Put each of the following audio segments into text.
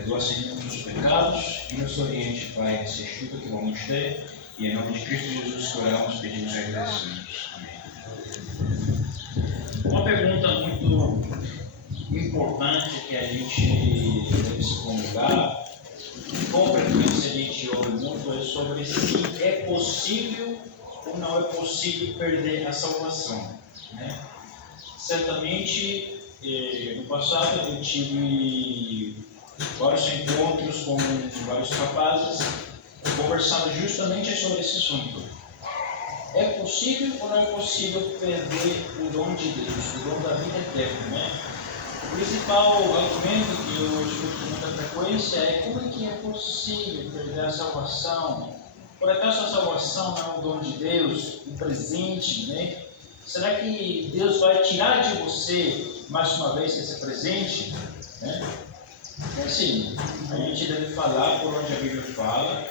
Perdoa, Senhor, os nossos pecados e nos oriente, Pai, nesse estudo que vamos ter. E em nome de Cristo Jesus, oramos, pedimos e agradecemos. Amém. Uma pergunta muito importante que a gente deve se comunicar, com frequência a gente ouve muito, é sobre se é possível ou não é possível perder a salvação, né? Certamente, no passado eu tive vários encontros com vários rapazes conversando justamente sobre esse assunto. É possível ou não é possível perder o dom de Deus, o dom da vida eterna, né? O principal argumento que eu escuto com muita frequência é como é que é possível perder a salvação? Por acaso a salvação não é um dom de Deus, um presente, né? Será que Deus vai tirar de você mais uma vez esse presente? Né? É assim, a gente deve falar por onde a Bíblia fala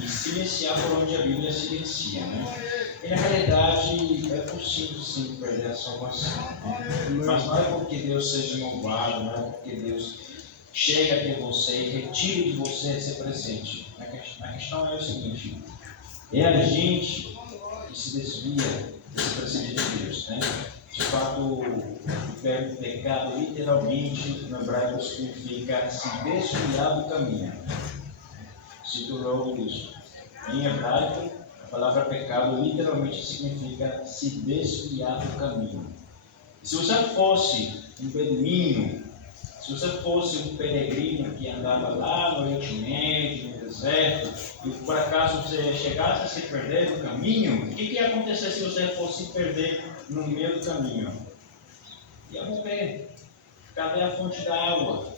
e silenciar por onde a Bíblia silencia, né? E na realidade é possível sim perder a salvação, né? Mas não é porque Deus seja malvado, não é porque Deus chega até você e retire de você esse presente. A questão é o seguinte: é a gente que se desvia desse presente de Deus, né? De fato, o verbo pecado, literalmente, no hebraico, significa se desviar do caminho. Cito logo isso. Em hebraico, a palavra pecado literalmente significa se desviar do caminho. Se você fosse um beduíno, se você fosse um peregrino que andava lá no Oriente Médio, no deserto, e por acaso você chegasse a se perder no caminho, o que ia acontecer se você fosse perder no meio do caminho? Ia morrer. Cadê a fonte da água?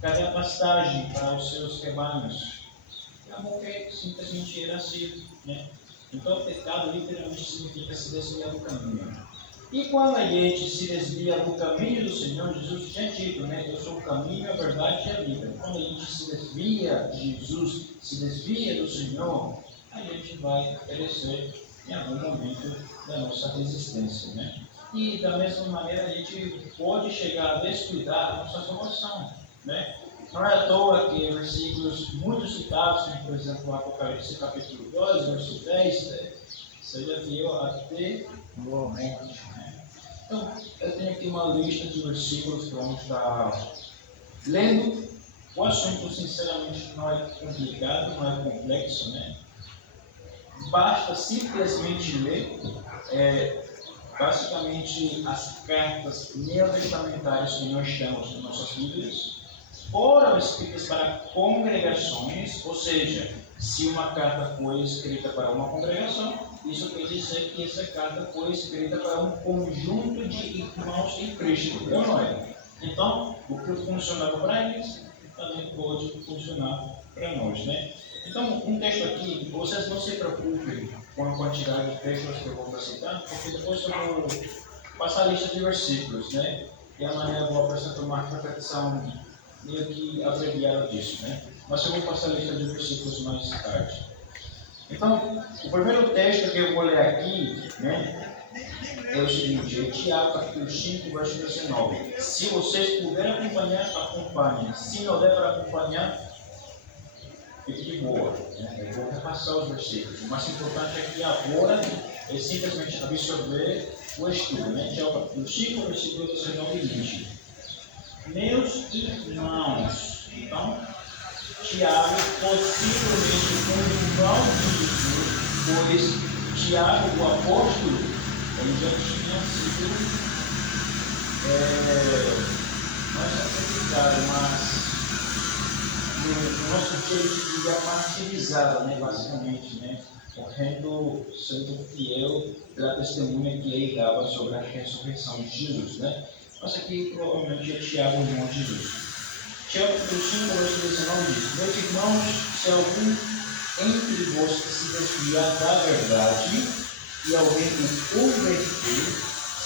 Cadê a pastagem para os seus rebanhos? Ia morrer, simplesmente era assim, né? Então, o pecado literalmente significa se desviar do caminho. E quando a gente se desvia do caminho do Senhor, Jesus tinha dito, né? Eu sou o caminho, a verdade e a vida. Quando a gente se desvia de Jesus, se desvia do Senhor, a gente vai perecer em algum momento da nossa resistência, né? E da mesma maneira a gente pode chegar a descuidar da nossa salvação, né? Não é à toa que versículos muito citados, como por exemplo o Apocalipse capítulo 2, verso 10, né? Seja fiel até morte, né? Então, eu tenho aqui uma lista de versículos que vamos estar lendo. O assunto, sinceramente, não é complicado, não é complexo, né? Basta simplesmente ler, basicamente, as cartas neotestamentárias que nós temos em nossas Bíblias foram escritas para congregações, ou seja, se uma carta foi escrita para uma congregação, isso quer dizer que essa carta foi escrita para um conjunto de irmãos em Cristo, não é? Então, o que funcionava para eles também pode funcionar para nós, né? Então, um texto aqui, vocês não se preocupem com a quantidade de textos que eu vou citar, porque depois eu vou passar a lista de versículos, né? E amanhã eu vou apresentar uma repetição meio que abreviada disso, né? Mas eu vou passar a lista de versículos mais tarde. Então, o primeiro texto que eu vou ler aqui, né, é o seguinte, é Tiago, capítulo 5, verso 19. Se vocês puderem acompanhar, acompanhem. Se não der para acompanhar, fique de boa, né? Eu vou repassar os versículos. O mais importante é que agora é simplesmente absorver o estudo, né? Tiago, capítulo 5, versículo 19 e 20. Meus irmãos, então, Tiago, possivelmente um irmão de Jesus, pois Tiago, o apóstolo, ele já tinha sido, não é sacrificado, mas no nosso dia ele seria martirizado, né, basicamente, né, morrendo, sendo fiel pela testemunha que ele dava sobre a ressurreição de Jesus, né. Mas aqui provavelmente é Tiago, o irmão de Jesus. Tiago, capítulo 5, verso 19 diz: Meus irmãos, se algum entre vós se desviar da verdade e alguém o converter,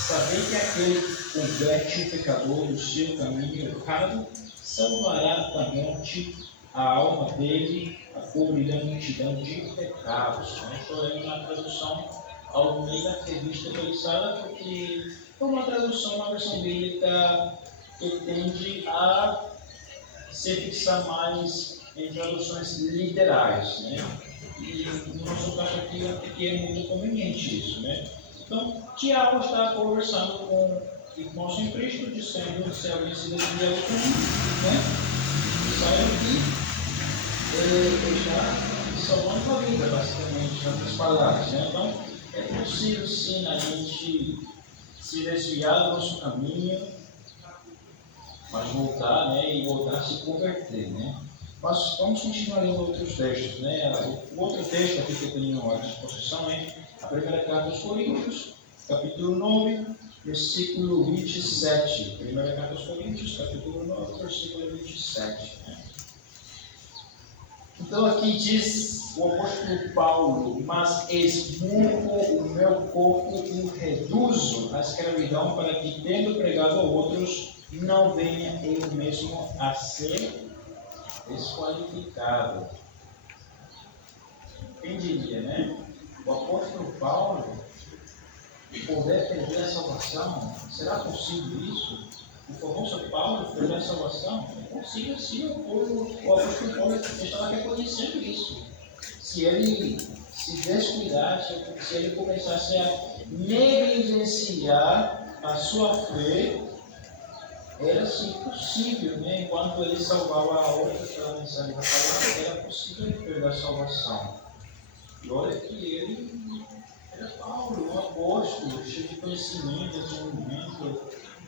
sabei que aquele que converte o pecador do seu caminho errado salvará da morte a alma dele, a cobrirá a multidão de pecados. Estou lendo na tradução Almeida Revista Atualizada, porque é uma tradução, uma versão bíblica que tende a se fixar mais em traduções literais, né? E no nosso caso aqui é muito conveniente isso, né? Então, Tiago está conversando com irmãos em Cristo, dizendo se alguém se desviar do caminho, né? Saiba que ele está salvando a vida, basicamente, em outras palavras, né? Então, é possível sim a gente se desviar do nosso caminho, mas voltar, né? E voltar a se converter, né? Mas vamos continuar lendo outros textos, né? O outro texto aqui que eu tenho à disposição é a primeira carta aos Coríntios, capítulo 9, versículo 27. Primeira carta aos Coríntios, capítulo 9, versículo 27. Né? Então aqui diz o apóstolo Paulo: mas esmurro o meu corpo e o reduzo à escravidão, para que, tendo pregado a outros, não venha eu mesmo a ser desqualificado. Quem diria, né? O apóstolo Paulo poder perder a salvação? Será possível isso? O famoso Paulo perder a salvação? É possível sim, o apóstolo Paulo estava reconhecendo isso. Se ele se descuidasse, se ele começasse a negligenciar a sua fé, era sim possível, né? Enquanto ele salvava a outra pela mensagem da palavra, era possível ele perder a salvação. E olha que ele era Paulo, um apóstolo, cheio de conhecimento, desenvolvimento,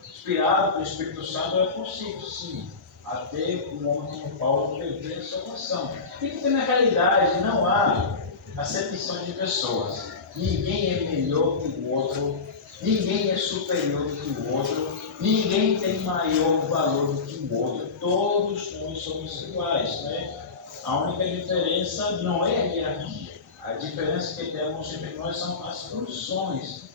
inspirado pelo Espírito Santo, era possível, sim, até um homem como Paulo perder a salvação. E porque na realidade não há acepção de pessoas. Ninguém é melhor que o outro, ninguém é superior do que o outro, ninguém tem maior valor do que o outro. Todos nós somos iguais, né? A única diferença não é a hierarquia. A diferença que temos entre nós são as funções.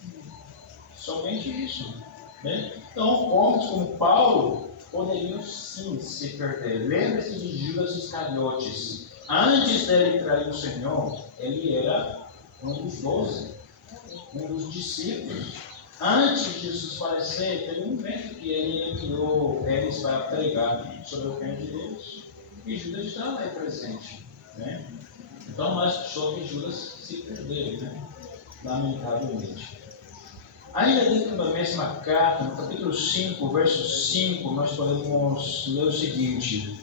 Somente isso. Né? Então, homens como Paulo poderiam sim se perder. Lembre-se de Judas Iscariotes. Antes dele trair o Senhor, ele era um dos 12, um dos discípulos. Antes de Jesus falecer, teve um momento que ele enviou eles para pregar sobre o reino de Deus. E Judas estava aí presente. Né? Então, mas só que Judas se perdeu, né? Lamentavelmente. Ainda dentro da mesma carta, no capítulo 5, verso 5, nós podemos ler o seguinte: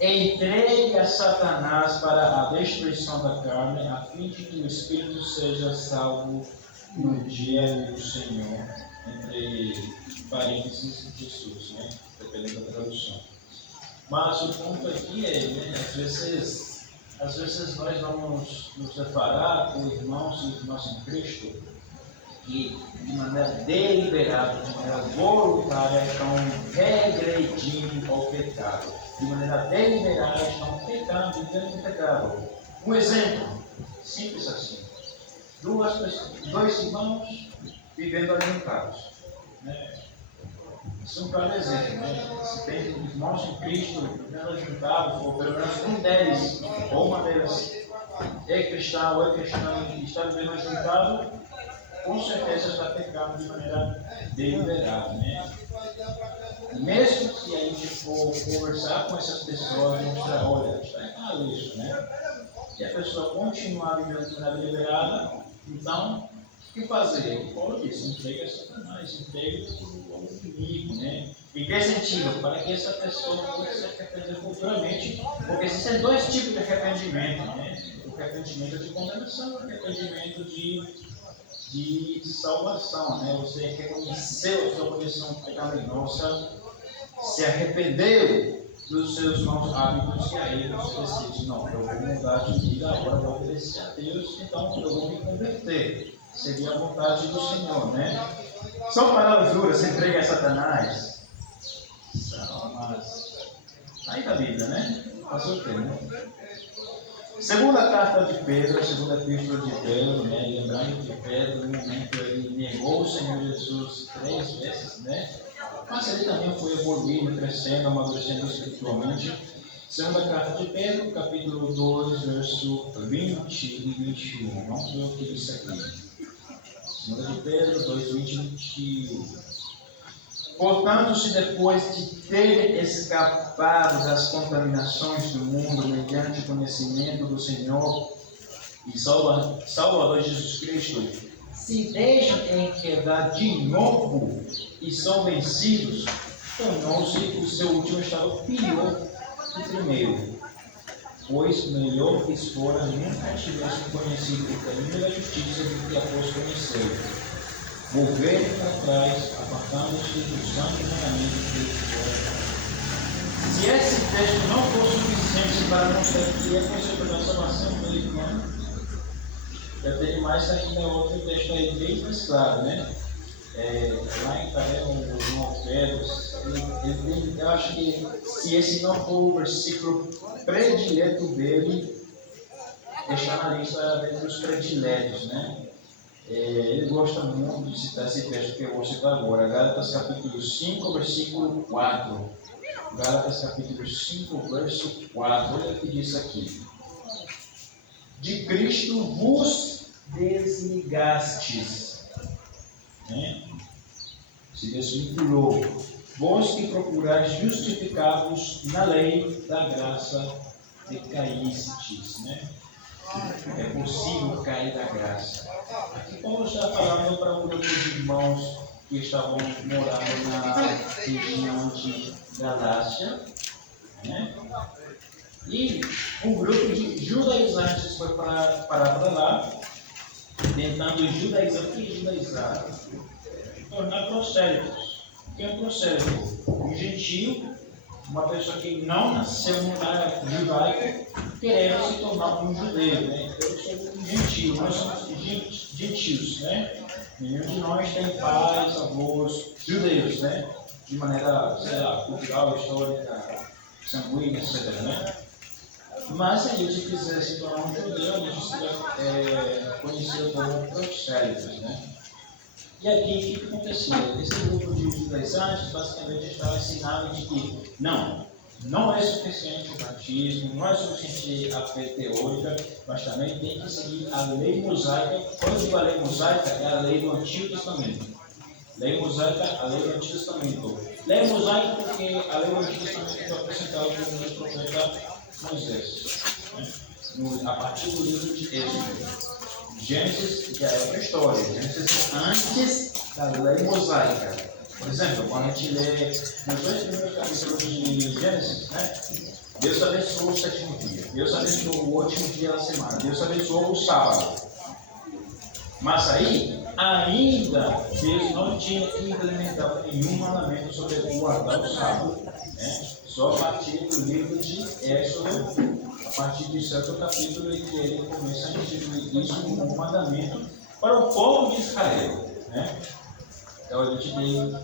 entregue a Satanás para a destruição da carne, a fim de que o espírito seja salvo no dia do Senhor. Entre parênteses, Jesus, né? Dependendo da tradução. Mas o ponto aqui é, né? Às vezes nós vamos nos deparar com irmãos e irmãs em Cristo que, de maneira deliberada, de maneira voluntária, estão regredindo ao pecado. De maneira deliberada, estão pecando, vivendo no pecado. Um exemplo, simples assim. Dois irmãos vivendo ajuntados. Né? Isso é um claro exemplo. Né? Se tem irmãos em Cristo vivendo ajuntados, ou pelo menos um deles, ou uma delas, é cristão ou é cristão e está vivendo ajuntado, com certeza está pecando de maneira deliberada, né? Mesmo se a gente for conversar com essas pessoas e mostrar, olha, está errado isso, né? E a pessoa continuar vivendo de maneira deliberada, então, o que fazer? Paulo disse, entrega a Satanás, entrega ao inimigo, né? Em que sentido? Para que essa pessoa possa se arrepender futuramente, porque existem dois tipos de arrependimento, né? O arrependimento de condenação e o arrependimento de salvação, né? Você reconheceu a sua condição pecaminosa, se arrependeu dos seus maus hábitos e aí você decide, não, eu vou mudar de vida, agora eu vou obedecer a Deus, então eu vou me converter. Seria a vontade do Senhor, né? São palavras duras, se entrega a Satanás. Mas aí da Bíblia, né? Fazer o quê, né? Segunda carta de Pedro, a segunda epístola de Pedro, né? Lembrando que Pedro, no momento, ele negou o Senhor Jesus 3 vezes, né? Mas ele também foi evoluindo, crescendo, amadurecendo espiritualmente. Segunda carta de Pedro, capítulo 2, verso 20 e 21. Vamos ver o que diz aqui. Segunda de Pedro 2, 20 e 21. Portanto, se depois de terem escapado das contaminações do mundo mediante o conhecimento do Senhor e Salvador Jesus Cristo, se deixam enredar de novo e são vencidos, tornou-se o seu último estado pior que o primeiro. Pois melhor que fora nunca tivessem conhecido o caminho da justiça do que após conhecer. Volverem para trás, apartando-se do santo mandamento que eles foram. Se esse texto não for suficiente para mostrar que é possível a salvação dele, eu tenho mais ainda outro texto aí bem mais claro, né? Lá em Tarema, o João Pedro, eu acho que se esse não for o versículo predileto dele, está na lista dentre os prediletos, né? Ele gosta muito de citar esse texto que eu vou citar agora, Gálatas capítulo 5, versículo 4. Gálatas capítulo 5, verso 4. Olha o que diz aqui. De Cristo vos desligastes. Né? Se desvinculou. Vós que procurais justificados na lei da graça decaístes. Né? É possível cair da graça. Aqui Paulo está falando para um grupo de irmãos que estavam morando na região de Galácia, né? E um grupo de judaizantes foi para lá, tentando judaizar. O que é judaizar? Tornar prosélitos. O que é um prosélito? Um gentio, uma pessoa que não nasceu no lar judaico, querendo se tornar um judeu, né? Eu sou um gentio, nós somos gentios, né? Nenhum de nós tem pais, avós judeus, né? De maneira, sei lá, cultural, histórica, sanguínea, etc., né? Mas se a gente quiser se tornar um judeu, a gente seria conhecido como prosélitos, né? E aqui o que aconteceu? Esse grupo de judaizantes basicamente estava ensinando de que não é suficiente o batismo, não é suficiente a fé teórica, mas também tem que seguir a lei mosaica. Quando eu digo a lei mosaica, é a lei do Antigo Testamento. Lei mosaica, a lei do Antigo Testamento. Lei mosaica porque a lei do Antigo Testamento foi apresentada pelo profeta Moisés, né? A partir do livro de Êxodo. Gênesis já é outra história. Gênesis antes da lei mosaica. Por exemplo, quando a gente lê nos dois primeiros capítulos de Gênesis, né? Deus abençoou o sétimo dia. Deus abençoou o último dia da semana. Deus abençoou o sábado. Mas aí, ainda, Deus não tinha implementado nenhum mandamento sobre guardar o sábado. Né? Só a partir do livro de Êxodo, a partir do certo capítulo, em que ele começa a instituir isso como um mandamento para o povo de Israel. Né? Então a gente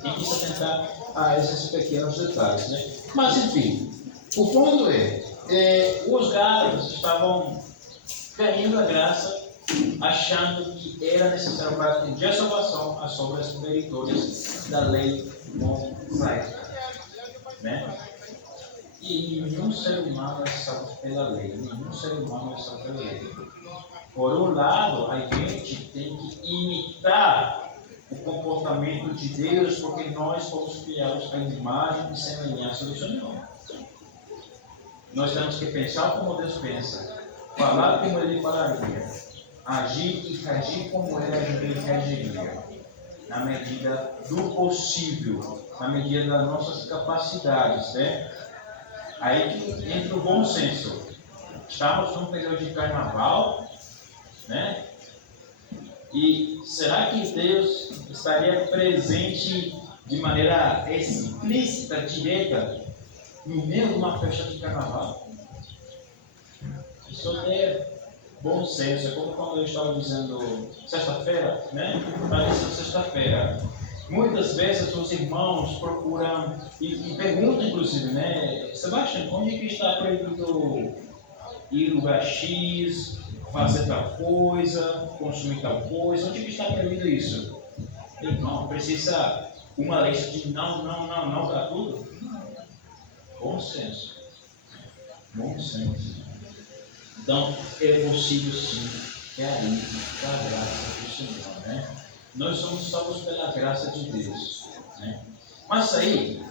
tem que se atentar a esses pequenos detalhes. Né? Mas enfim, o ponto os gálatas estavam caindo a graça, achando que era necessário para atingir a salvação as obras meritórias da lei mosaica. Né? E nenhum ser humano é salvo pela lei. Nenhum ser humano é salvo pela lei. Por um lado, a gente tem que imitar o comportamento de Deus, porque nós fomos criados à imagem e semelhança do Senhor. Nós temos que pensar como Deus pensa, falar como Ele falaria, agir e reagir como Ele reagiria, na medida do possível, na medida das nossas capacidades, né? Aí entra o bom senso. Estamos num período de carnaval, né? E será que Deus estaria presente de maneira explícita, direta, no meio de uma festa de carnaval? Isso é bom senso. É como quando eu estava dizendo sexta-feira, né? Parecendo sexta-feira. Muitas vezes os irmãos procuram e perguntam, inclusive, né? Sebastião, onde é que está proibido ir lugar X, fazer tal coisa, consumir tal coisa? Onde é que está proibido isso? Não, precisa uma lista de não para tudo? Bom senso. Bom senso. Então, é possível sim cair da graça do Senhor, né? Nós somos salvos pela graça de Deus, né? Mas aí,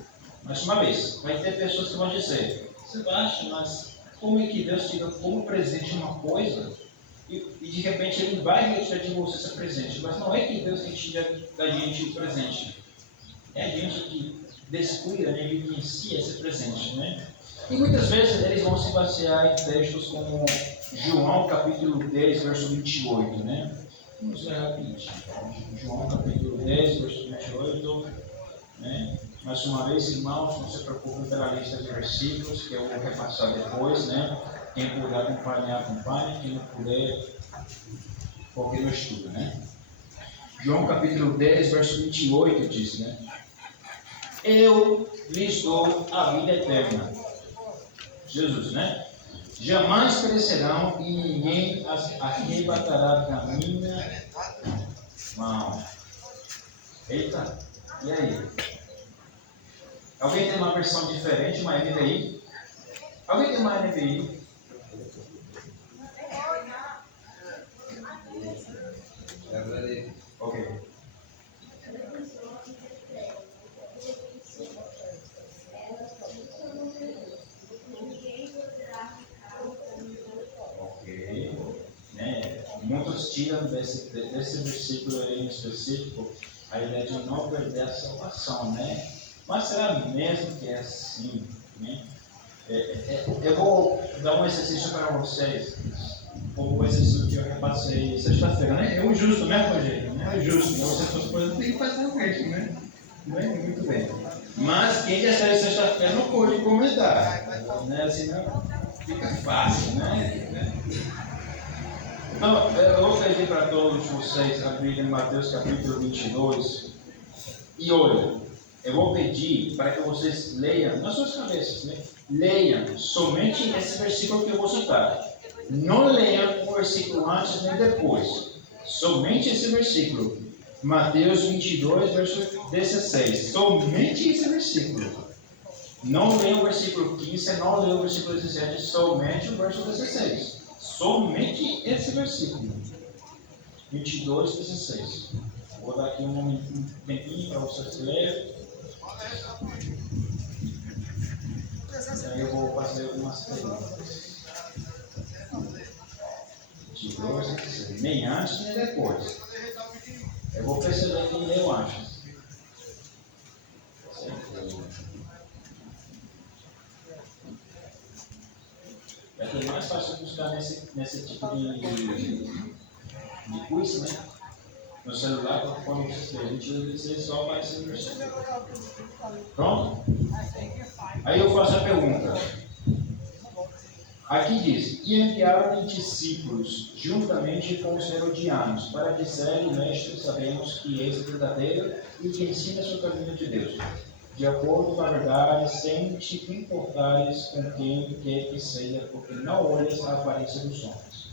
mais uma vez, vai ter pessoas que vão dizer, Sebastião, mas como é que Deus te deu como presente uma coisa e de repente Ele vai retirar de você esse presente? Mas não é que Deus tem que tirar da gente o presente. É a gente que descuida, né, e vivencia esse presente, né? E muitas vezes eles vão se basear em textos como João capítulo 10, verso 28, né? Vamos ler rapidinho. João capítulo 10, verso 28, né? Mais uma vez, irmãos, não se preocupem pela lista de versículos, que eu vou repassar depois, né? Quem puder acompanhar, acompanhe. Quem não puder, foque no estudo, né? João capítulo 10, verso 28 diz, né? Eu lhes dou a vida eterna. Jesus, né? Jamais perecerão e ninguém as arrebatará da minha mão. Eita, e aí? Alguém tem uma versão diferente, uma NVI? Alguém tem uma NVI? Ok. Ok. Né? Muitos tiram desse versículo aí em específico a ideia de não perder a salvação, né? Mas será mesmo que é assim, né? Eu vou dar um exercício para vocês, o exercício que eu repassei sexta-feira, né? É o justo, né, Rogério? É justo, né? Essas coisas tem que fazer o resto, né? Muito bem. Mas quem quer sair sexta-feira não pode comentar, né? Senão fica fácil, né? Então, eu vou pedir para todos vocês abrirem Mateus capítulo 22. E olha, eu vou pedir para que vocês leiam nas suas cabeças, né? Leiam somente esse versículo que eu vou citar. Não leiam o versículo antes nem depois. Somente esse versículo. Mateus 22, verso 16. Somente esse versículo. Não leiam o versículo 15, não leiam o versículo 17, somente o verso 16. Somente esse versículo. 22, 16. Vou dar aqui um tempinho para vocês lerem. E aí eu vou fazer algumas perguntas. 22, 16. Nem antes nem depois. Eu vou perceber quem leu antes. É que é mais fácil buscar nesse tipo de quiz, né? No celular, quando você dizer só aparece no versículo. Pronto? Aí eu faço a pergunta. Aqui diz: e enviaram discípulos juntamente com os herodianos para dizer, mestre, sabemos que és verdadeiro e que ensinas o caminho de Deus, de acordo com a verdade, sem te importares com quem quer que seja, porque não olhas a aparência dos homens.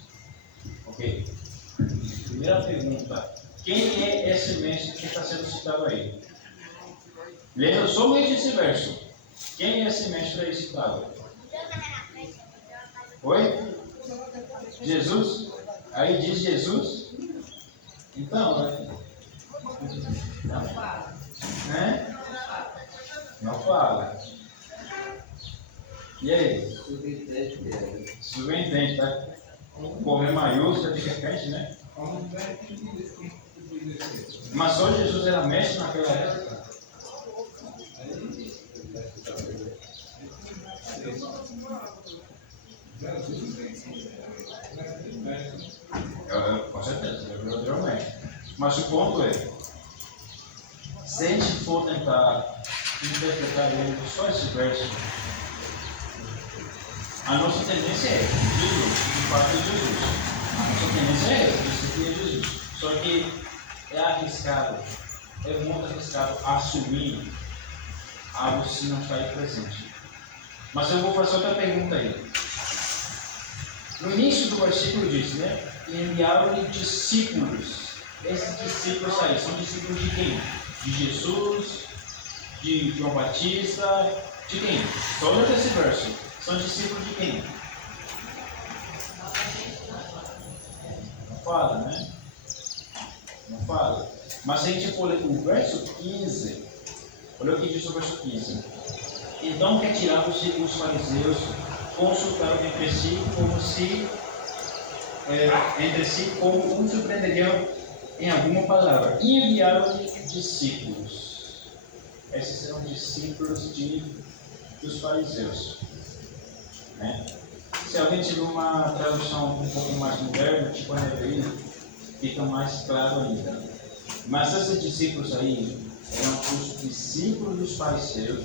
Ok? Primeira pergunta: quem é esse mestre que está sendo citado aí? Lendo somente esse verso. Quem é esse mestre aí citado? Oi? Jesus? Aí diz Jesus? Então, né? Não fala. E aí? Subentende, tá? Com E maiúsculo, fica quente, né? Mas só Jesus era mestre naquela época? Com certeza, ele é verdadeiro mestre. Mas o ponto é, se a gente for tentar interpretar ele só esse verso, a nossa tendência é Jesus, de fato é Jesus. A nossa tendência é essa, isso aqui é Jesus. Só que é arriscado, é muito arriscado assumir algo se não está aí presente. Mas eu vou fazer outra pergunta aí. No início do versículo diz, né? Enviaram-lhe discípulos. Esses discípulos aí são discípulos de quem? De Jesus, de João Batista, de quem? Só olha esse verso. São discípulos de quem? Não fala, né? Não fala. Mas se a gente for ler o verso 15, Olha o que diz o verso 15. Então, retirados-se os fariseus, consultaram entre si como um surpreenderiam em alguma palavra, e enviaram-lhe discípulos. Esses eram discípulos dos fariseus. Né? Se alguém tiver uma tradução um pouco mais moderna, tipo a NVI, fica mais claro ainda. Mas esses discípulos aí eram os discípulos dos fariseus,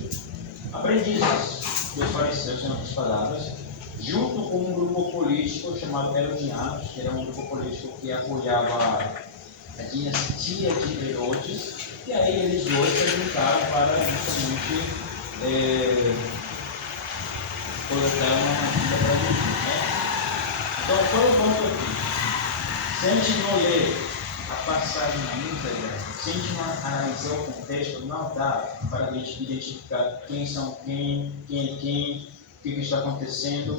aprendizes dos fariseus, em outras palavras, junto com um grupo político chamado Herodianos, que era um grupo político que apoiava a dinastia de Herodes, e aí eles dois se juntaram para justamente colocar uma vida para Jesus, né? Então, qual é o ponto aqui? Se a gente não ler a passagem na íntegra, se a gente não analisar o contexto, não dá para a gente identificar quem são quem, o que está acontecendo.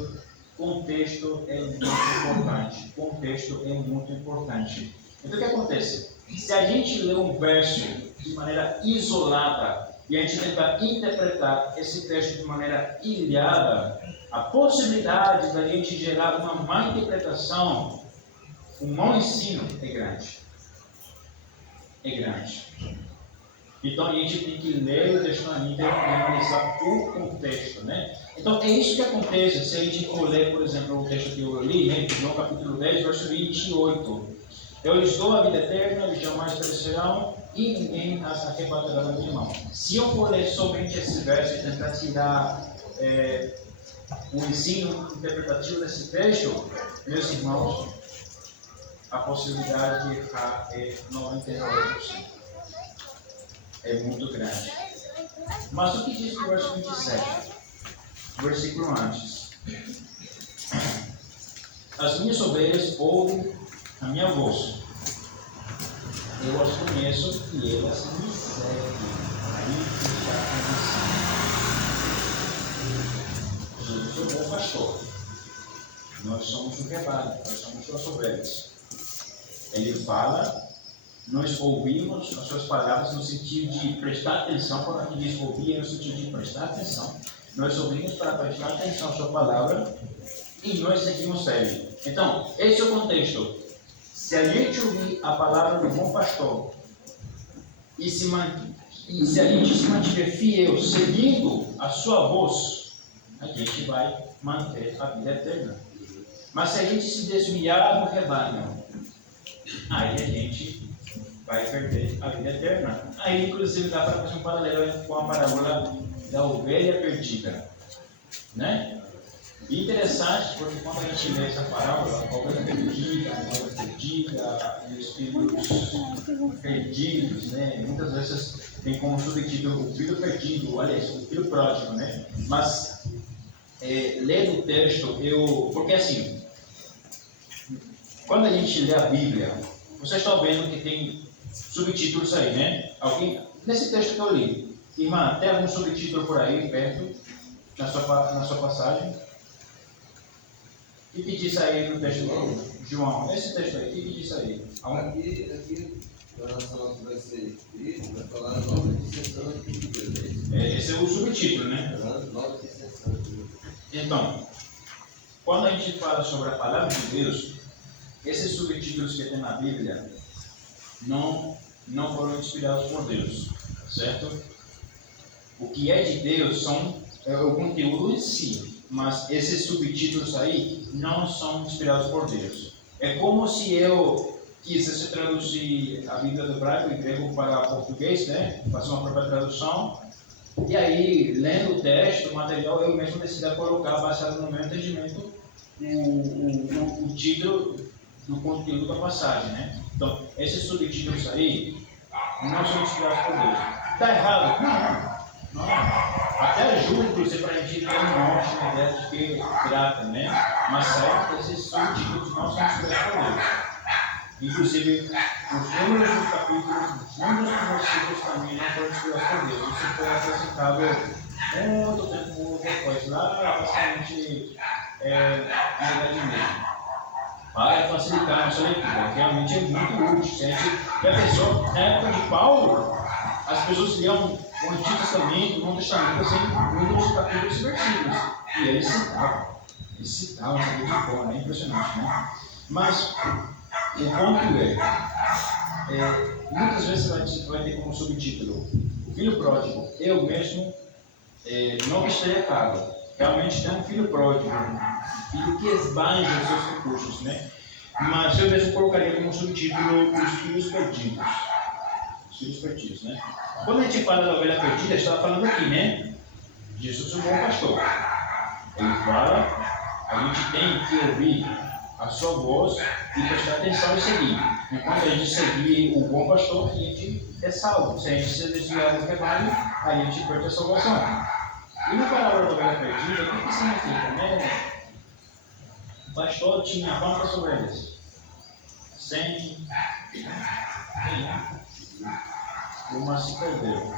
Contexto é muito importante. Contexto é muito importante. Então, o que acontece? Se a gente lê um verso de maneira isolada e a gente tentar interpretar esse texto de maneira ilhada, a possibilidade da gente gerar uma má interpretação, um mau ensino é grande. É grande. Então a gente tem que ler o texto na íntegra e analisar o contexto, né? Então é isso que acontece se a gente for ler, por exemplo, o texto que eu li, né? João capítulo 10, verso 28. Eu lhes dou a vida eterna, eles jamais perecerão e ninguém as arrebatará da minha mão. Se eu for ler somente esse verso e tentar tirar o ensino interpretativo desse texto, meus irmãos, a possibilidade de errar é 99%. É muito grande. Mas o que diz o verso 27? O versículo antes. As minhas ovelhas ouvem a minha voz. Eu as conheço e elas me seguem. Aí está a missão. Jesus é o bom pastor. Nós somos o rebanho, nós somos suas ovelhas. Ele fala, nós ouvimos as suas palavras no sentido de prestar atenção. Quando aqui diz ouvir, é no sentido de prestar atenção. Nós ouvimos para prestar atenção à sua palavra e nós seguimos ele. Então, esse é o contexto. Se a gente ouvir a palavra do bom pastor e se a gente se mantiver fiel, seguindo a sua voz, a gente vai manter a vida eterna. Mas se a gente se desviar do rebanho, aí a gente vai perder a vida eterna. Aí, inclusive, dá para fazer um paralelo com a parábola da ovelha perdida, né? E interessante, porque quando a gente lê essa parábola, a ovelha perdida, e os filhos perdidos, né? Muitas vezes tem como subtítulo o filho perdido, aliás, o filho pródigo, né? Mas, lendo o texto, porque assim, quando a gente lê a Bíblia, vocês estão vendo que tem subtítulos aí, né? Alguém, nesse texto que eu li, irmã, tem algum subtítulo por aí perto, na sua passagem? O que diz aí no texto do João? Nesse texto aí, o que diz aí? Aqui, na nossa vai ser isso, vai falar nova dissensão de Deus. Esse é o subtítulo, né? Nova dissensão de Deus. Então, quando a gente fala sobre a palavra de Deus, esses subtítulos que tem na Bíblia não foram inspirados por Deus, certo? O que é de Deus é o conteúdo em si, mas esses subtítulos aí não são inspirados por Deus. É como se eu quisesse traduzir a Bíblia do hebraico e grego para português, né? Fazer uma própria tradução. E aí, lendo o texto, o material, eu mesmo decidi colocar, baseado no meu entendimento, o título do conteúdo da passagem, né? Então, esses subtítulos aí não são inspirados por Deus. Está errado? Não. Até ajuda, inclusive, para a gente ter um norte, uma ideia de que trata, né? Mas certo que esses subtítulos não são inspirados por Deus. Inclusive, os números dos capítulos, os números dos versículos também não foram inspirados por Deus. Isso foi acrescentado muito tempo depois, lá basicamente na Idade Média. Para facilitar a nossa leitura, realmente é muito útil. A pessoa, na época de Paulo, as pessoas liam o Antigo Testamento, o Novo Testamento, assim, números, capítulos e versículos. E eles citavam, sabia de cor, é impressionante, né? Mas o ponto muitas vezes você vai ter como subtítulo: o filho pródigo, eu mesmo não estou errado. Realmente tem um filho pródigo, um filho que esbanja os seus recursos, né? Mas eu mesmo colocaria como subtítulo os filhos perdidos. Os filhos perdidos, né? Quando a gente fala da ovelha perdida, está falando aqui, né? Jesus é o bom pastor. Ele fala, a gente tem que ouvir a sua voz e prestar atenção e seguir. Enquanto a gente seguir o bom pastor, a gente é salvo. Se a gente se desviar do rebanho, a gente perde a salvação. E na palavra da ovelha perdida, o que significa, né? O pastor tinha quantas ovelhas? 100. Uma se perdeu.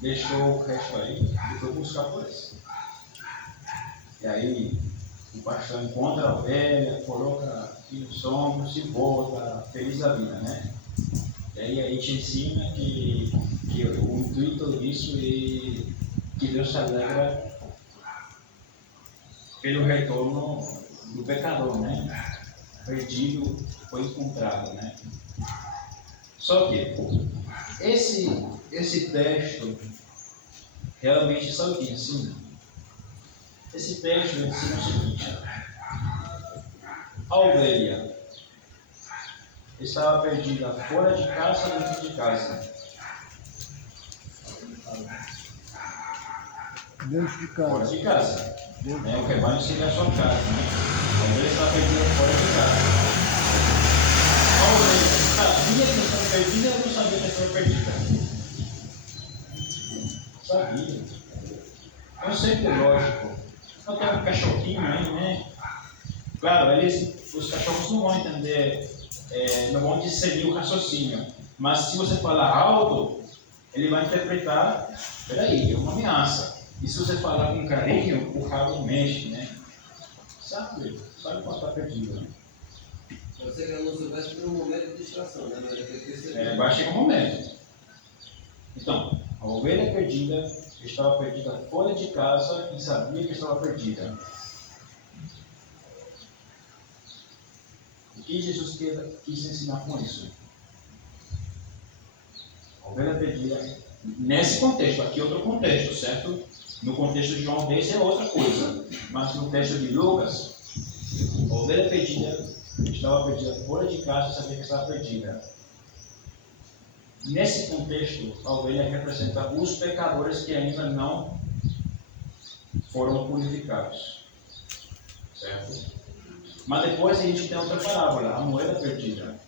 Deixou o resto aí e foi buscar por isso. E aí o pastor encontra a ovelha, coloca aqui nos ombros e volta feliz da vida, né? E aí a gente ensina que o intuito disso é que Deus se alegra pelo retorno do pecador, né? Perdido foi encontrado, né? Só que esse texto realmente sabe o que ensina? Esse texto ensina o seguinte: a ovelha estava perdida fora de casa, dentro de casa. Dentro de casa. Fora de casa. O rebanho seria a sua casa, né? A ovelha estava perdida fora de casa. A ovelha sabia que estava perdida ou não sabia que estava perdida? Sabia. É um sempre lógico. Só tem um cachorrinho aí, né? Claro, os cachorros não vão entender, não vão discernir o raciocínio. Mas se você falar alto, ele vai interpretar, peraí, é uma ameaça. E se você falar com carinho, o rabo mexe, né? Sabe quando está perdido, né? Você que não soubesse por um momento de distração, né? Mas depois percebeu. Vai chegar um momento. Então, a ovelha perdida estava perdida fora de casa e sabia que estava perdida. O que Jesus quis ensinar com isso? A ovelha perdida, nesse contexto, aqui é outro contexto, certo? No contexto de João 10 é outra coisa, mas no texto de Lucas, a ovelha perdida estava perdida fora de casa e sabia que estava perdida. Nesse contexto, a ovelha representa os pecadores que ainda não foram purificados, certo? Mas depois a gente tem outra parábola, a moeda perdida.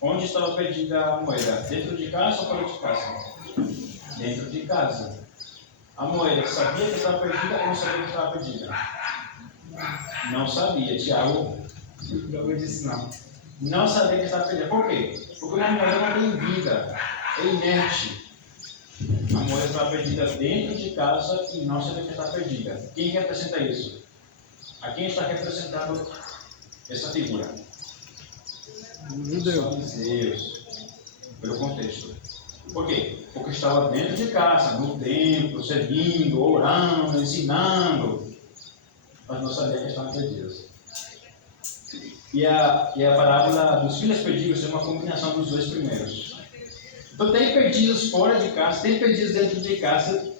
Onde estava perdida a moeda? Dentro de casa ou fora de casa? Dentro de casa. A moeda sabia que estava perdida ou não sabia que estava perdida? Não sabia. Tiago disse não. Não sabia que estava perdida. Por quê? Porque uma moeda não tem vida, é inerte. A moeda estava perdida dentro de casa e não sabia que estava perdida. Quem representa isso? A quem está representando essa figura? Os judeus. Os judeus. Pelo contexto. Por quê? Porque estava dentro de casa, no templo, servindo, orando, ensinando, mas não sabia que estavam perdidos. E a parábola dos filhos perdidos é uma combinação dos dois primeiros. Então tem perdidos fora de casa, tem perdidos dentro de casa.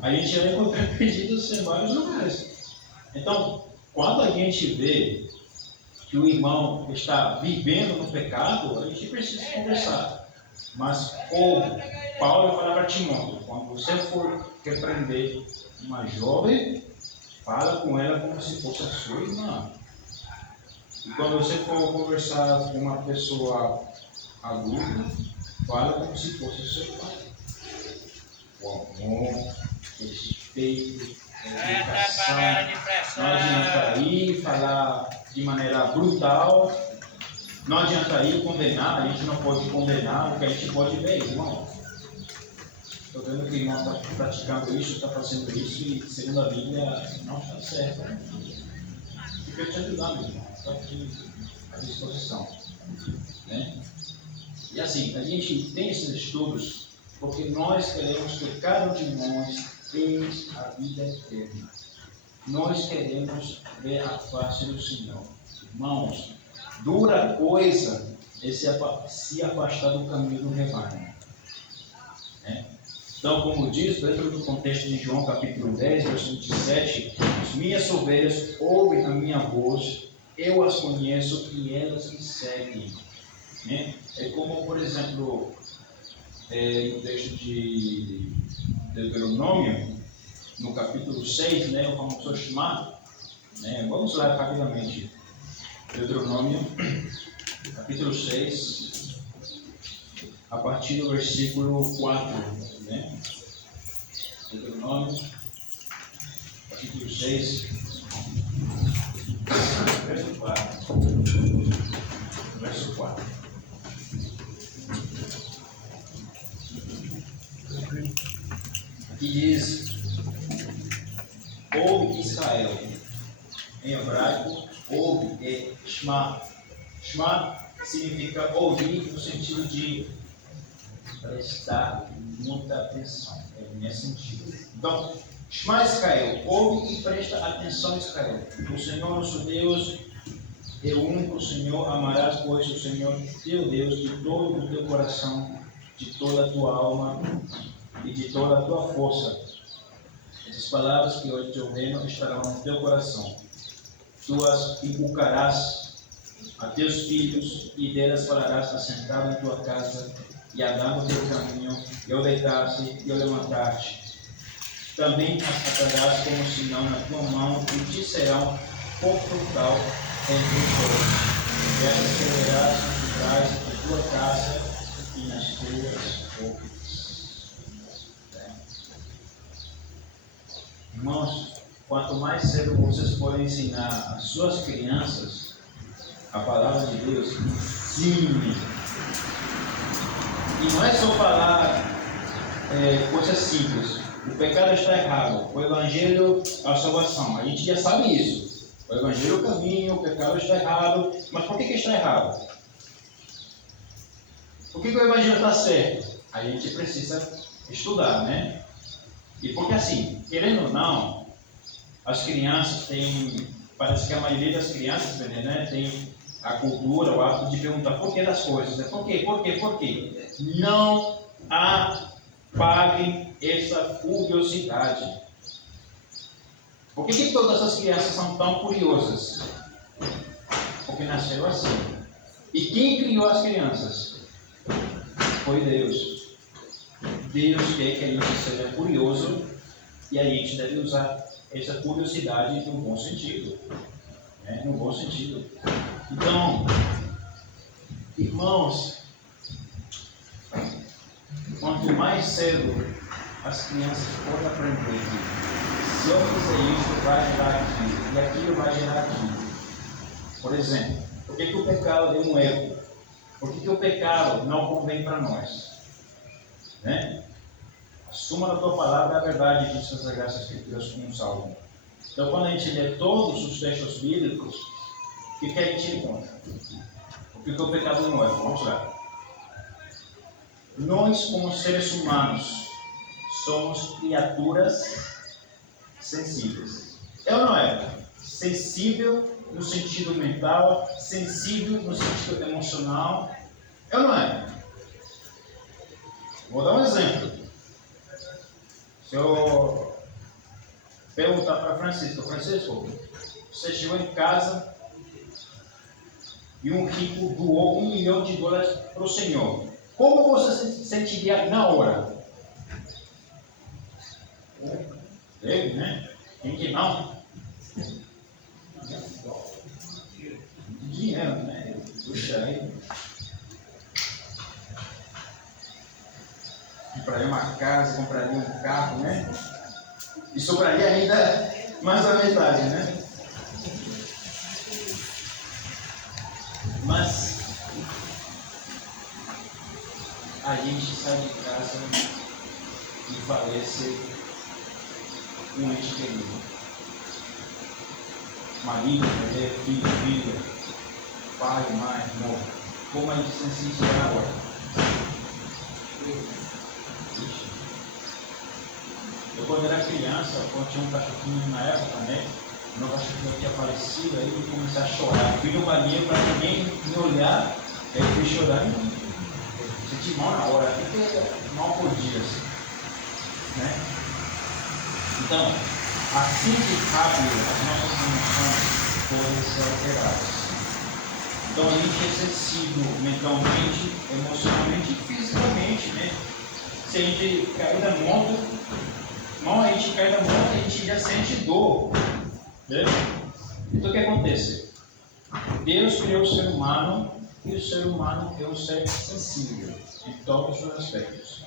A gente vai encontrar perdidos em vários lugares. Então, quando a gente vê que o irmão está vivendo no pecado, a gente precisa conversar. Mas como Paulo falava para Timóteo, quando você for repreender uma jovem, fala com ela como se fosse a sua irmã. E quando você for conversar com uma pessoa adulta, fala como se fosse o seu pai. O amor, respeito, educação. Não adianta ir falar de maneira brutal. Não adianta ir condenar, a gente não pode condenar, o que a gente pode ver, irmão. Estou vendo que o irmão está praticando isso, está fazendo isso, e segundo a Bíblia, não está certo. Eu quero te ajudar, meu irmão, está aqui à disposição. Né? E assim, a gente tem esses estudos porque nós queremos que cada um de nós tenha a vida eterna. Nós queremos ver a face do Senhor. Irmãos, dura coisa é se afastar do caminho do rebanho. Né? Então, como diz, dentro do contexto de João capítulo 10, verso 27, as minhas ovelhas ouvem a minha voz, eu as conheço e elas me seguem. Né? É como, por exemplo, no texto de Deuteronômio, no capítulo 6, né, o famoso Shema, né? Vamos lá rapidamente. Deuteronômio, capítulo 6, a partir do versículo 4. Né? Deuteronômio, capítulo 6, verso 4. Verso 4. Aqui diz: ouve Israel, em hebraico, ouve é Shema. Shema significa ouvir no sentido de prestar muita atenção, é nesse sentido. Então, Shema Israel, ouve e presta atenção Israel. O Senhor nosso Deus é o único Senhor, amarás pois o Senhor teu Deus de todo o teu coração, de toda a tua alma e de toda a tua força. Essas palavras que hoje te ordeno estarão no teu coração. Tu as inculcarás a teus filhos e delas falarás assentado em tua casa e andando pelo caminho, e ao deitar-se e ao levantar-te. Também as atarás como sinal na tua mão e te serão por frontal entre os olhos. E elas escreverás por trás da tua casa e nas tuas bocas. Irmãos, quanto mais cedo vocês forem ensinar as suas crianças a palavra de Deus, ensine. E não é só falar coisas simples. O pecado está errado. O evangelho é a salvação. A gente já sabe isso. O evangelho é o caminho, o pecado está errado. Mas por que está errado? Por que o evangelho está certo? A gente precisa estudar, né? E porque assim, querendo ou não, as crianças têm, parece que a maioria das crianças, né, tem a cultura, o hábito de perguntar por que das coisas. Né? Por quê? Por quê? Por quê? Não apaguem essa curiosidade. Por que todas as crianças são tão curiosas? Porque nasceram assim. E quem criou as crianças? Foi Deus. Deus quer que a gente seja curioso e a gente deve usar essa curiosidade no bom sentido. Né? No bom sentido. Então, irmãos, quanto mais cedo as crianças forem aprender que se eu fizer isso, vai gerar aquilo, e aquilo vai gerar aquilo. Por exemplo, por que o pecado é um erro? Por que o pecado não convém para nós? Né? Assuma na tua palavra a verdade, diz as Sagradas Escrituras como um salmo. Então, quando a gente lê todos os textos bíblicos, o que a gente encontra? O que o pecado não é? Vamos lá. Nós, como seres humanos, somos criaturas sensíveis. É ou não é? Sensível no sentido mental, sensível no sentido emocional. É ou não é? Vou dar um exemplo. Se eu perguntar para Francisco, você chegou em casa e um rico doou $1 milhão para o Senhor. Como você se sentiria na hora? Ele, né? Quem que não? Dinheiro, né? Puxa aí. Compraria uma casa, compraria um carro, né? E sobraria ainda mais a metade, né? Mas a gente sai de casa e falece um ente querido. Marido, mulher, filho, filha, pai, mãe, irmão. Como a gente se sente agora? quando era criança, quando tinha um cachorrinho na época, né? Meu cachorrinho tinha aparecido, aí eu comecei a chorar. Fui no banheiro para ninguém me olhar, aí eu fui chorando. Senti mal na hora, porque mal por dias, né? Então, assim que rápido as nossas emoções podem ser alteradas. Então, a gente é sensível mentalmente, emocionalmente e fisicamente, né? Se a gente cair da moto, mal a gente cai da moto, a gente já sente dor, né? Então, o que acontece? Deus criou o ser humano e o ser humano é um ser sensível em todos os aspectos.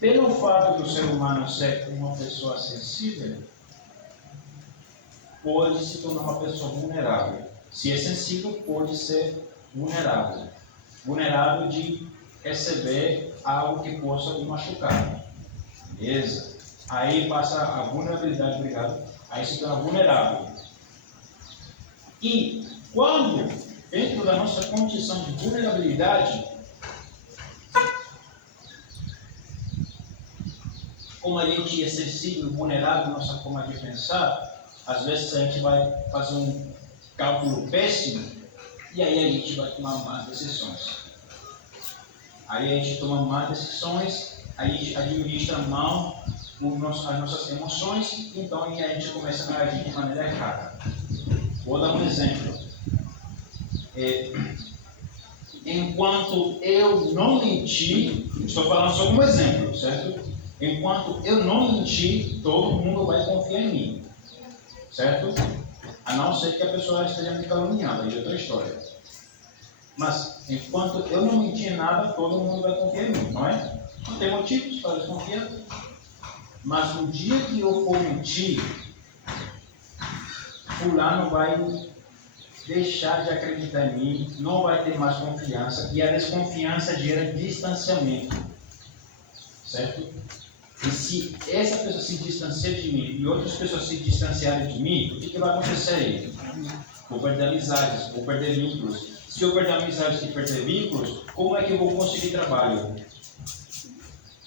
Pelo fato do ser humano ser uma pessoa sensível, pode se tornar uma pessoa vulnerável. Se é sensível, pode ser vulnerável. Vulnerável de receber algo que possa o machucar. Beleza? Aí passa a vulnerabilidade, obrigado. Aí se torna vulnerável. E quando, dentro da nossa condição de vulnerabilidade, como a gente é sensível, vulnerável, nossa forma de pensar, às vezes a gente vai fazer um cálculo péssimo e aí a gente vai tomar más decisões. Aí a gente toma más decisões, a gente administra mal as nossas emoções, então a gente começa a agir de maneira errada. Vou dar um exemplo. Enquanto eu não menti, estou falando só um exemplo, certo? Enquanto eu não menti, todo mundo vai confiar em mim, certo? A não ser que a pessoa esteja me caluniando, aí é outra história. Mas, enquanto eu não menti em nada, todo mundo vai confiar em mim, não é? Não tem motivos para desconfiar. Mas no dia que eu for mentir, fulano vai deixar de acreditar em mim, não vai ter mais confiança, e a desconfiança gera distanciamento, certo? E se essa pessoa se distanciar de mim e outras pessoas se distanciarem de mim, o que vai acontecer aí? Vou perder amizades, vou perder vínculos. Se eu perder amizades e perder vínculos, como é que eu vou conseguir trabalho?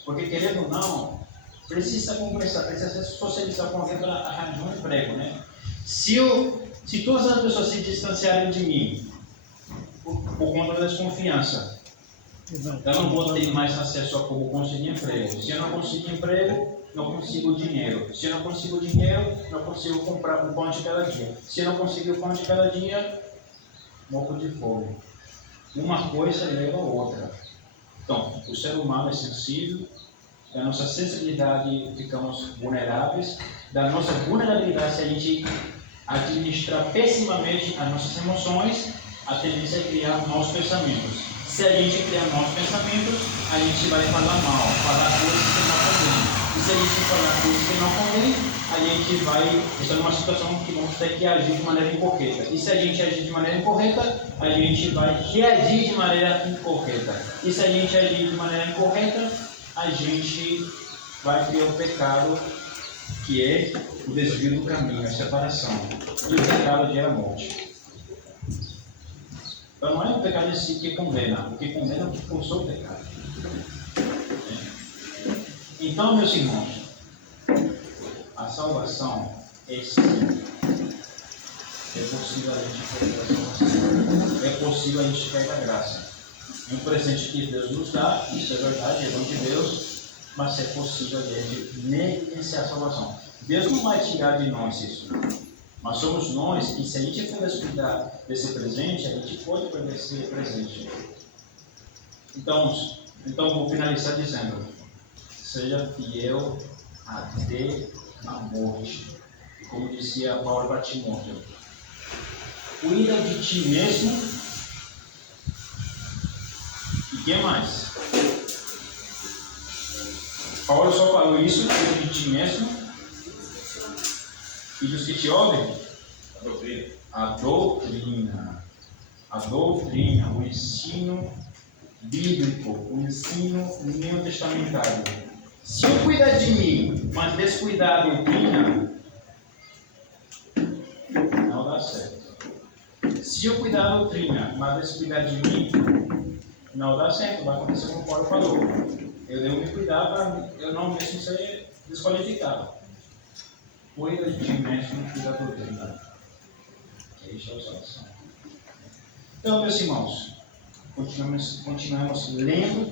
Porque, querendo ou não, precisa conversar, precisa socializar com alguém para arranjar um emprego, né? Se todas as pessoas se distanciarem de mim por conta da desconfiança, eu não vou ter mais acesso a como conseguir emprego. Se eu não conseguir emprego, não consigo dinheiro. Se eu não consigo dinheiro, não consigo comprar o pão de cada dia. Se eu não conseguir o pão de cada dia, morro de fome. Uma coisa leva a outra. Então, o ser humano é sensível, da nossa sensibilidade ficamos vulneráveis, da nossa vulnerabilidade, se a gente administrar pessimamente as nossas emoções, a tendência é criar maus pensamentos. Se a gente criar maus pensamentos, a gente vai falar mal, falar coisas que não convém. E se a gente falar coisas que não convém, a gente vai estar numa situação que vamos ter que agir de maneira incorreta. E se a gente agir de maneira incorreta, a gente vai reagir de maneira incorreta. E se a gente agir de maneira incorreta, a gente vai criar o pecado, que é o desvio do caminho, a separação. E o pecado gera morte. Então não é o pecado em si que condena, o que condena é o que causou o pecado. Então, meus irmãos, a salvação é sim. É possível a gente ter a salvação. É possível a gente ter a graça. É um presente que Deus nos dá, isso é verdade, é dom de Deus, mas é possível a gente negligenciar a salvação. Deus não vai tirar de nós isso. Mas somos nós que, se a gente for descuidar desse presente, a gente pode perder esse presente. Então vou finalizar dizendo: seja fiel até a morte. E como dizia Paulo para Timóteo, cuida de ti mesmo. E quem mais? Paulo só falou isso, cuida de ti mesmo. E dos que te ouvem? A doutrina, o ensino bíblico, o ensino neotestamentário. Se eu cuidar de mim, mas descuidar a doutrina, não dá certo. Se eu cuidar da doutrina, mas descuidar de mim, não dá certo. Vai acontecer como o Paulo falou. Eu devo me cuidar para eu não mesmo ser desqualificado. Ou ele te mexe no fio da doutrina. Isso é a salvação. Então, meus irmãos, continuamos lendo.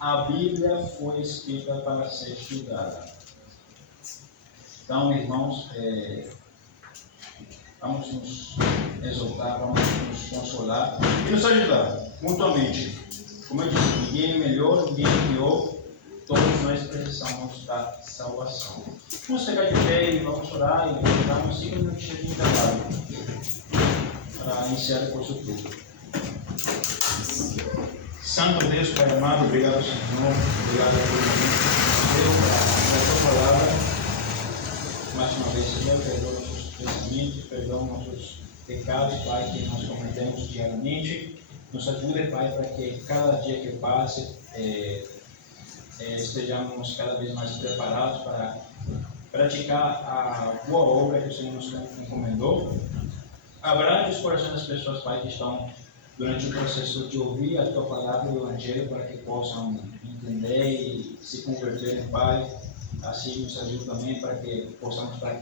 A Bíblia foi escrita para ser estudada. Então, irmãos, vamos nos exaltar, vamos nos consolar e nos ajudar mutuamente. Como eu disse, ninguém é melhor, ninguém é pior, todos nós precisamos da salvação. Vamos pegar de pé e vamos orar e dar uns 5 minutinhos de intervalo para iniciar o curso público. Santo Deus, Pai amado, obrigado, Senhor, obrigado pela tua palavra. Mais uma vez, Senhor, perdoa nossos pensamentos, perdoa nossos pecados, Pai, que nós cometemos diariamente. Nos ajude, Pai, para que cada dia que passe estejamos cada vez mais preparados para praticar a boa obra que o Senhor nos encomendou. Abra os corações das pessoas, Pai, que estão durante o processo de ouvir a Tua palavra e o Evangelho, para que possam entender e se converterem, Pai. Assim nos ajude também para que possamos estar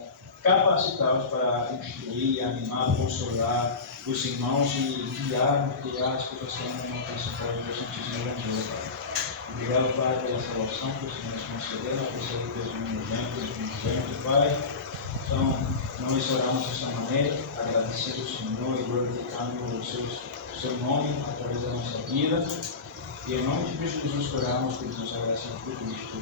capacitados para instruir, animar, consolar os irmãos e guiar as pessoas que não alcançam o Santíssimo Evangelho, Pai. Obrigado, Pai, pela salvação que o Senhor nos concedeu, na pessoa de Deus unigênito, Pai. Então, nós oramos dessa maneira, agradecendo ao Senhor e glorificando o seu nome através da nossa vida. E em nome de Cristo Jesus oramos, pedimos a graça de Cristo.